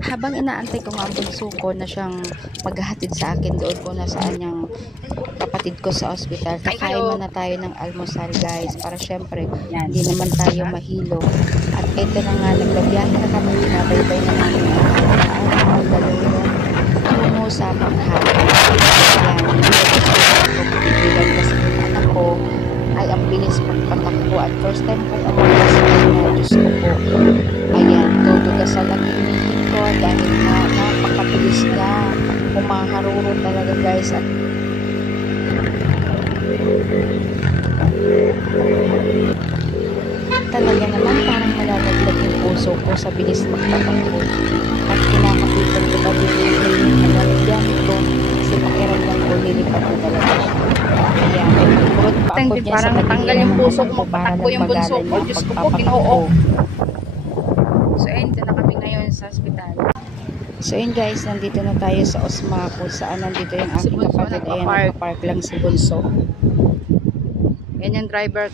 Habang inaantay ko nga ang bunso ko na siyang maghahatid sa akin doon ko na saan yung kapatid ko sa ospital, kakain muna tayo ng almusal guys, para syempre hindi naman tayo mahilo. At ito na nga, nagbabiyahe na kami, binabaybay na namin ang dalawang tungo sa Makati. Yan, pipigilan kasi yung anak ko ay ang bilis magpatakbo at first time kong umuwi sa kanya, Diyos ko po. Ayan, tutugasan lang hinihin ko dahil napakabilis niya. Humaharuro talaga guys. At talaga naman parang malalaglag yung puso ko sa bilis magpatakbo. At kinakapitan ko pa bibigay yung nalalagyan ito kasi pakiramdam ko nilipat na talaga siya. Ayan, pagkurot pa ako dyan sa Tanggal yung puso ko, patakbo yung bunso ko. Diyos ko po, Ginoo. So ayun, dito na kami ngayon sa ospital. So yun guys, nandito na tayo sa Osma kung saan nandito yung Si aking Bunso kapatid. Ayan, nagpa-park. nakapark lang si Bunso. Yan yung driver.